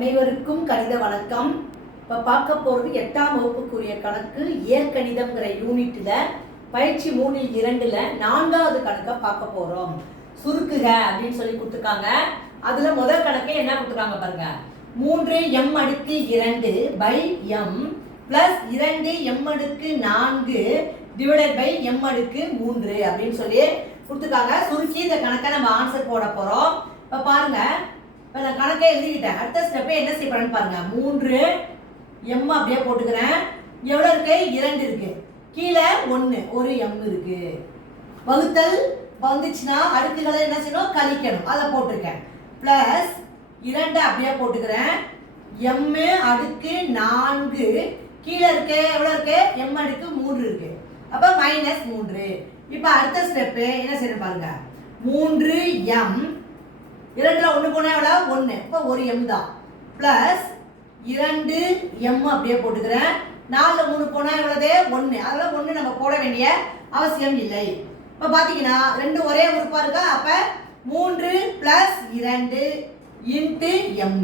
அனைவருக்கும் கணித வணக்கம். இப்போ பார்க்க போகிறது 8ஆம் வகுப்புக்குரிய கணக்கு இயற்கணிதம்ங்கிற யூனிட்டில் பயிற்சி 3-2ல் 4வது கணக்கை பார்க்க போகிறோம். சுருக்குக அப்படின்னு சொல்லி கொடுத்துருக்காங்க. அதில் முதல் கணக்கே என்ன கொடுத்துருக்காங்க பாருங்க. 3m²2/m + 2m²4 divided by m²3 அப்படின்னு சொல்லி கொடுத்துருக்காங்க. சுருக்கி இந்த கணக்கை நம்ம ஆன்சர் போட போகிறோம். இப்போ பாருங்க, இப்போ நான் கணக்கை எழுதிக்கிட்டேன். அடுத்த ஸ்டெப்பை என்ன செய்ய போறேன்னு பாருங்க. 3m அப்படியே போட்டுக்கிறேன். எவ்வளோ இருக்கு? 2 இருக்கு. கீழே 1 ஒரு m இருக்கு. வகுத்தல் வந்துச்சுன்னா அடுக்குகளை என்ன செய்யணும்? கழிக்கணும். அதை போட்டிருக்கேன். பிளஸ் 2 அப்படியே போட்டுக்கிறேன். m²4 கீழே இருக்கு. எவ்வளோ இருக்கு? m²3 இருக்கு. அப்போ -3. இப்போ அடுத்த ஸ்டெப்பு என்ன செய்யணும் பாருங்க. 3m 2ல 1 போனா எவ்வளோ? 1. இப்போ ஒரு m தான். பிளஸ் 2m அப்படியே போட்டுக்கிறேன். 4ல 3 போனா எவ்வளவு? 1. அதெல்லாம் 1 நம்ம போட வேண்டிய அவசியம் இல்லை. இப்போ பார்த்தீங்கன்னா 2 ஒரே உறுப்பா இருக்கா. அப்போ 3 + 2 × m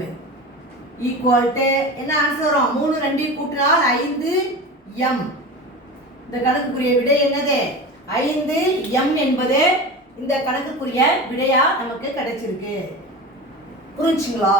ஈக்குவல் டு என்ன ஆன்சர் வரும்? 3 2 கூட்டினால் 5m. இந்த கணக்குக்குரிய விடை என்னது? 5m என்பது இந்த கணக்குக்குரிய விடையா நமக்கு கிடைச்சிருக்கு. புரிஞ்சுங்களா?